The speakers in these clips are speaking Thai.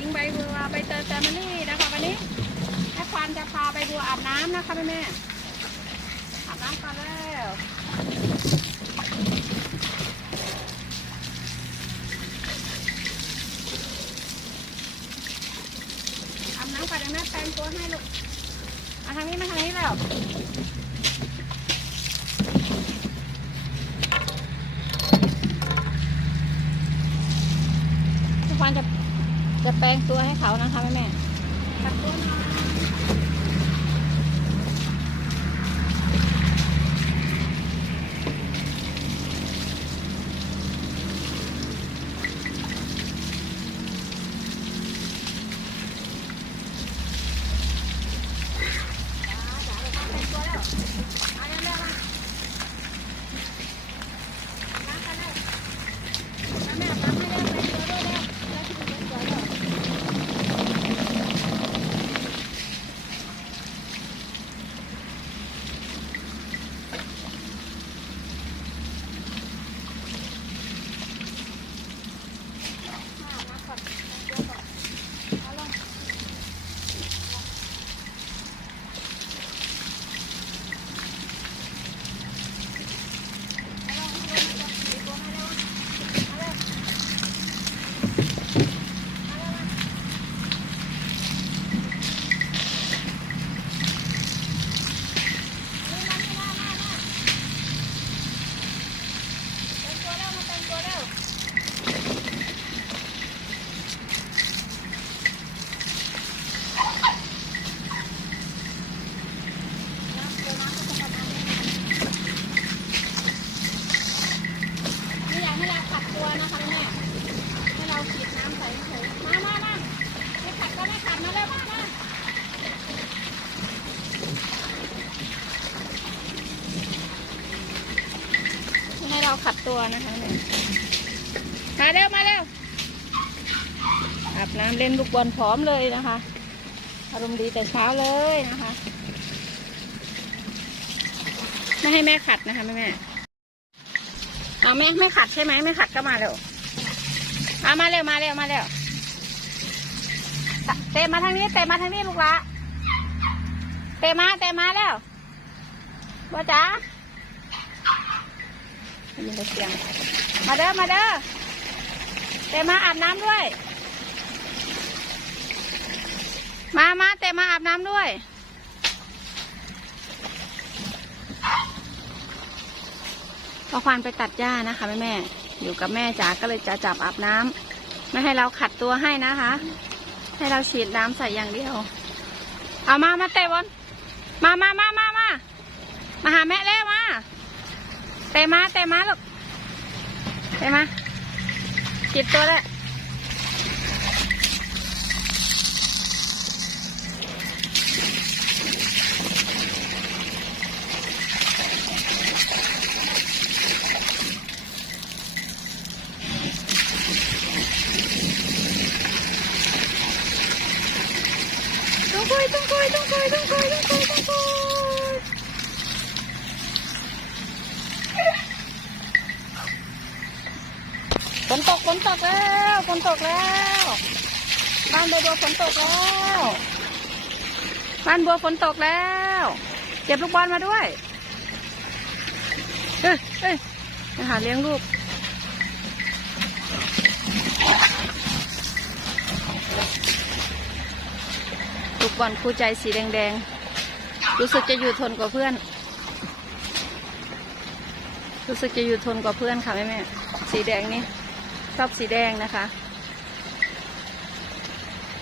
ญิงใบบัวใบเตยแฟมิลี่นะคะวันนี้แม่ควานจะพาใบบัวอาบน้ำนะคะแม่แม่อาบน้ำกันแล้วอาบน้ำกันเดี๋ยวแม่แปรงตัวให้ลูกมาทางนี้มาทางนี้แล้วทุกวันจะ จะแปลงตัวให้เขานะคะแม่แม่ตัดตัวหน่อยจ้าจ้าเดี๋ยวเขาแปลงตัวแล้วมาเร็วๆมาน้ำกันเลยน้ำแม่น้ำให้เร็วแปลงตัวด้วยเร็วแล้วที่เป็นสวยๆเลย แต่งตัวแล้วมาแต่งตัวแล้วน้ำเดี๋ยวน้ำก็จะประมาณนี้ไม่อยากให้เราขัดตัวนะคะแม่ให้เราฉีดน้ำใส่เฉยๆมามามาไม่ขัดก็ไม่ขัดมาเร็วมามาไม่ให้เราขัด ตัวนะคะแม่มาเร็วมาเร็วอาบน้ำเล่นลูกบอลพร้อมเลยนะคะอารมณ์ดีแต่เช้าเลยนะคะ ไม่ให้แม่ขัดนะคะแม่แม่เอาแม่ไม่ขัดใช่ไหมไม่ขัดก็มาเร็วเอามาเร็วมาเร็วมาเร็วเตะมาทางนี้เตะมาทางนี้ลูกละเตะมาเตะมาแล้วบัวจ๋า ได้ยินแต่เสียง มาเด้อ มาเด้อเตะมาอาบน้ำด้วย มามาเตะมาอาบน้ำด้วยพอควานไปตัดหญ้านะคะแม่แม่อยู่กับแม่จ๋าก็เลยจะจับอาบน้ำไม่ให้เราขัดตัวให้นะคะ ให้เราฉีดน้ำใส่อย่างเดียว เอามามาเตะบอลมามามามามามาหาแม่เร็วมา เตะมาเตะมาลูกเตะมาฉีดตัวเลยต้องคุยต้องคุยต้องคุยต้องคุยต้องคุยต้องคุย ฝนตกแล้วฝนตกแล้วบ้านใบบัวฝนตกแล้วบ้านบัวฝนตกแล้วเก็บลูกบอลมาด้วยเอ้ยเอ้ยหาเลี้ยงลูกลูกบอลคู่ใจสีแดงๆ รู้สึกจะอยู่ทนกว่าเพื่อน รู้สึกจะอยู่ทนกว่าเพื่อนค่ะแม่แม่สีแดงนี่ ชอบสีแดงนะคะ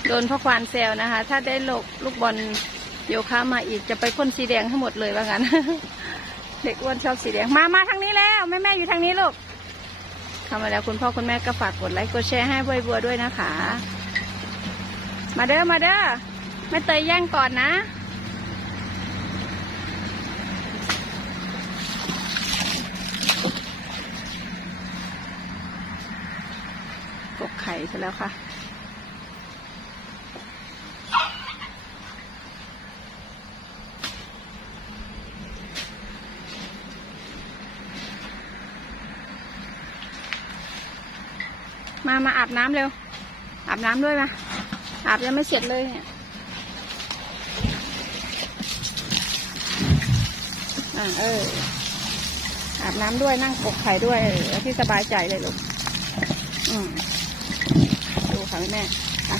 โดนพ่อควานแซวนะคะ ถ้าได้ลูกลูกบอลโยคะมาอีกจะไปพ่นสีแดงทั้งหมดเลยว่างั้น เด็กอ้วนชอบสีแดง มามาทางนี้แล้ว แม่แม่อยู่ทางนี้ลูกเข้ามาแล้วคุณพ่อคุณแม่ก็ฝากกดไลค์กดแชร์ให้บัวบัวด้วยนะคะ มาเด้อมาเด้อแม่เตยแย่งก่อนนะ กกไข่ ซะแล้วค่ะ มา มาอาบน้ำเร็ว อาบน้ำด้วยมา อาบยังไม่เสร็จเลยเนี่ยอ่าเอออาบน้ำด้วยนั่งกกไข่ด้วยเออที่สบายใจเลยลูก อืม ค่ะแม่อ่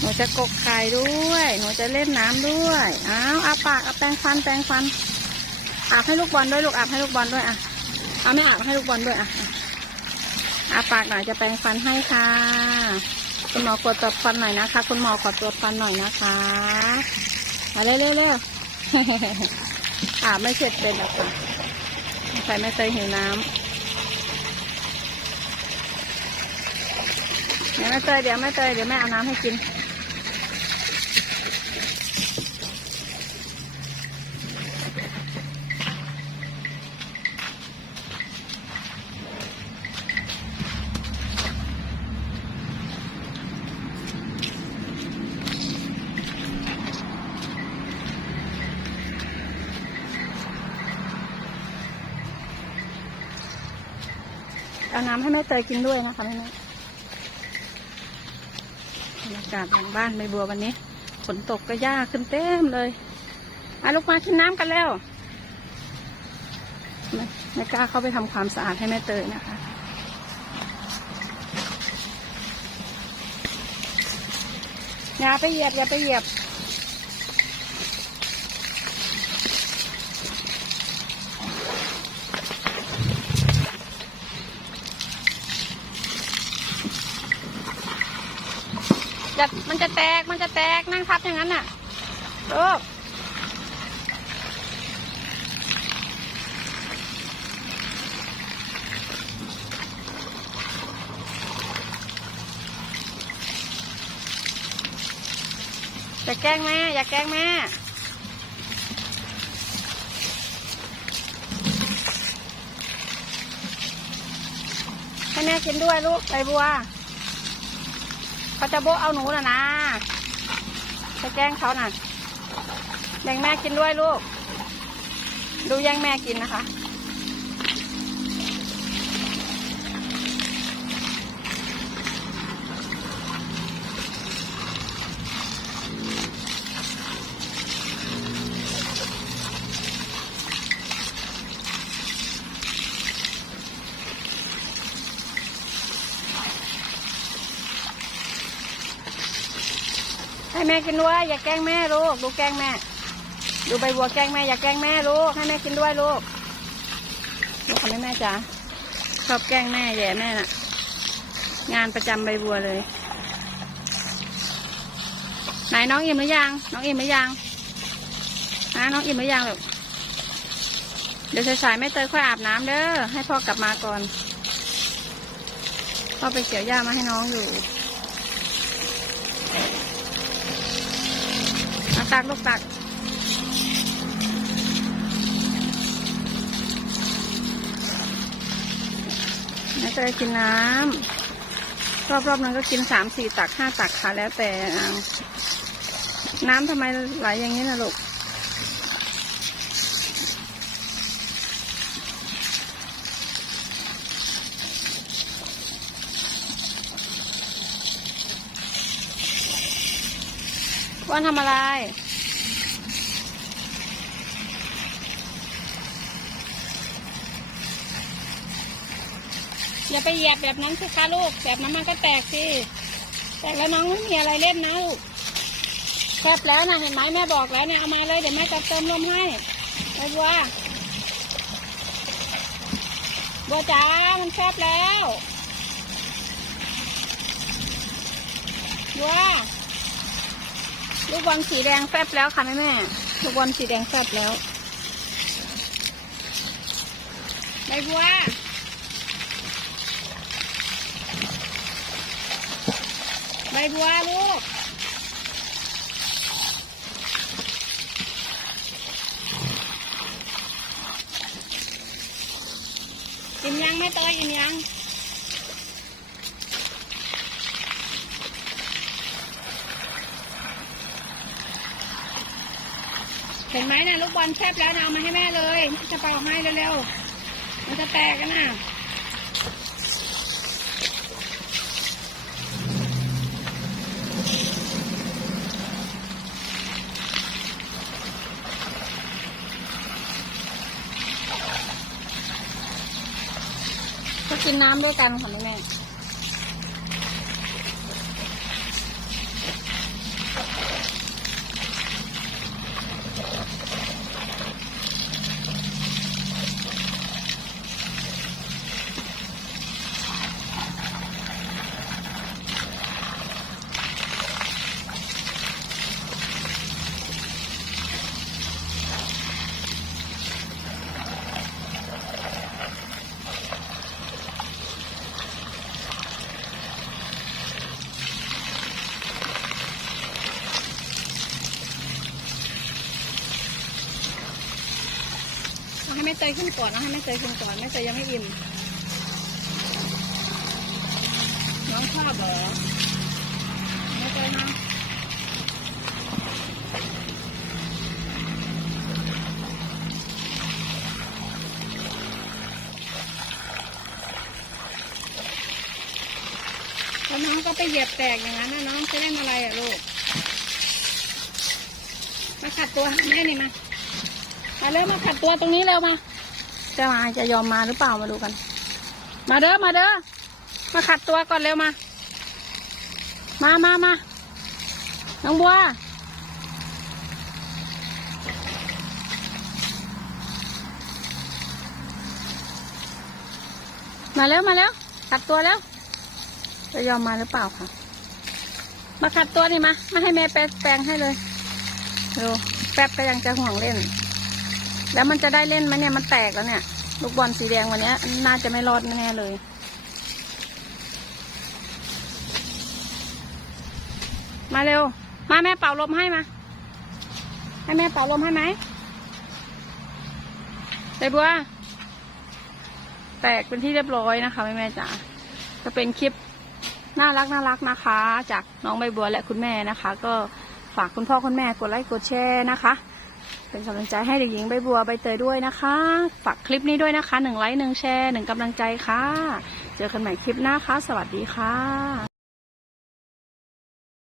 หนูจะกกไข่ด้วย หนูจะเล่นน้ำด้วยอ้าวอาปากอาแปรงฟันแปรงฟันอาบให้ลูกบอลด้วยลูกอาบให้ลูกบอลด้วยอะเอาไม่อาบให้ลูกบอลด้วยอะอาปากหน่อยจะแปรงฟันให้ค่ะ คุณหมอกดตรวจฟันหน่อยนะคะ คุณหมอขอตรวจฟันหน่อยนะคะมาเร็วเร็วอาบไม่เสร็จเป็นหรอกค่ะใส่ไม่เคยหิวน้ำ ดี๋ยวไม่เตยเดี๋ยวไม่เตยเดี๋ยวแม่เอาน้ำให้กิน เอาน้ำให้แม่เตยกินด้วยนะคะแม่ รรยากาศหลังบ้านใบบัววันนี้ฝนตกก็ยากขึ้นเต็มเลยอาลูกมากินน้ำกันแล้วไมไม่กล้าเข้าไปทำความสะอาดให้แม่เตยนะคะอย่าไปเหยียบอย่าไปเหยียบ จะมันจะแตกมันจะแตกนั่งทับอย่างนั้นน่ะลูกอย่าแกล้งแม่ อย่าแกล้งแม่ให้แม่กินด้วยลูกใบบัว เขาจะโบเอาหนูนะนะจะแกล้งเขาน่ะแบ่งแม่กินด้วยลูก ดูแย่งแม่กินนะคะ แม่กินด้วย อย่าแกล้งแม่ลูก ดูแกล้งแม่ ดูใบบัวแกล้งแม่ อย่าแกล้งแม่ลูก ให้แม่กินด้วยลูก ลูกทำให้แม่จ๋า ชอบแกล้งแม่แย่แม่น่ะ งานประจำใบบัวเลย ไหนน้องอิ่มหรือยัง น้องอิ่มหรือยังฮะน้องอิ่มหรือยังลูก เดี๋ยวสายๆแม่เตยค่อยอาบน้ำเด้อ ให้พ่อกลับมาก่อน พ่อไปเกี่ยวหญ้ามาให้น้องอยู่ ตักลูกตักแม่จะได้กินน้ำรอบๆนั้นก็กินสามสี่ตักห้าตักค่ะแล้วแต่น้ำทำไมไหลอย่างนี้นะลูกว่าทำอะไร อย่าไปเหยียบแบบนั้นสิคะลูกแบบนั้นมันก็แตกสิแตกแล้วน้องไม่มีอะไรเล่นนะลูกแคบแล้วนะเห็นไหมแม่บอกแล้วเนี่ยเอามาเลยเดี๋ยวแม่จะเติมลมให้ไปบัวบัวจ๋ามันแคบแล้วบัวลูกบอลสีแดงแฟบแล้วค่ะแม่แม่ลูกบอลสีแดงแฟบแล้วใบบัว บบัวลูกกินยังไม่เตยกินยังเห็นไหมนะลูกบอลแคบแล้วนะเอามาให้แม่เลยจะเป่าให้เร็วๆมันจะแตกกันนะ ก็กินน้ำด้วยกันค่ะแม่ เอาให้แม่เตยขึ้นก่อนเอาให้แม่เตยขึ้นก่อนแม่เตยยังไม่อิ่ม น้องชอบเหรอแม่เตยนะแล้วน้องก็ไปเหยียบแตกอย่างนั้นนะน้องจะเล่นอะไรอะลูก มาขัดตัวแม่นี่มา มาเร็วมาขัดตัวตรงนี้เร็วมาจะมาจะยอมมาหรือเปล่ามาดูกัน มาเด้อมาเด้อมาขัดตัวก่อนเร็วมา มามามาน้องบัวมาเร็วมาเร็วขัดตัวแล้ว จะยอมมาหรือเปล่าคะมาขัดตัวนี่มามาให้แม่แปแปลงให้เลยดูแป๊บก็ยังจะห่วงเล่น แล้วมันจะได้เล่นไหมเนี่ยมันแตกแล้วเนี่ย ลูกบอลสีแดงวันนี้น่าจะไม่รอดแน่เลย มาเร็ว มาแม่เป่าลมให้มา ให้แม่เป่าลมให้ไหมเดบัวแตกเป็นที่เรียบร้อยนะคะแม่แม่จ๋าจะเป็นคลิปน่ารักน่ารักนะคะ จากน้องใบบัวและคุณแม่นะคะ ก็ฝากคุณพ่อคุณแม่กดไลค์กดแชร์นะคะ เป็นกำลังใจให้เด็กหญิงใบบัวใบเตยด้วยนะคะ ฝากคลิปนี้ด้วยนะคะหนึ่งไลค์หนึ่งแชร์หนึ่งกำลังใจค่ะ เจอกันใหม่คลิปหน้าค่ะ สวัสดีค่ะ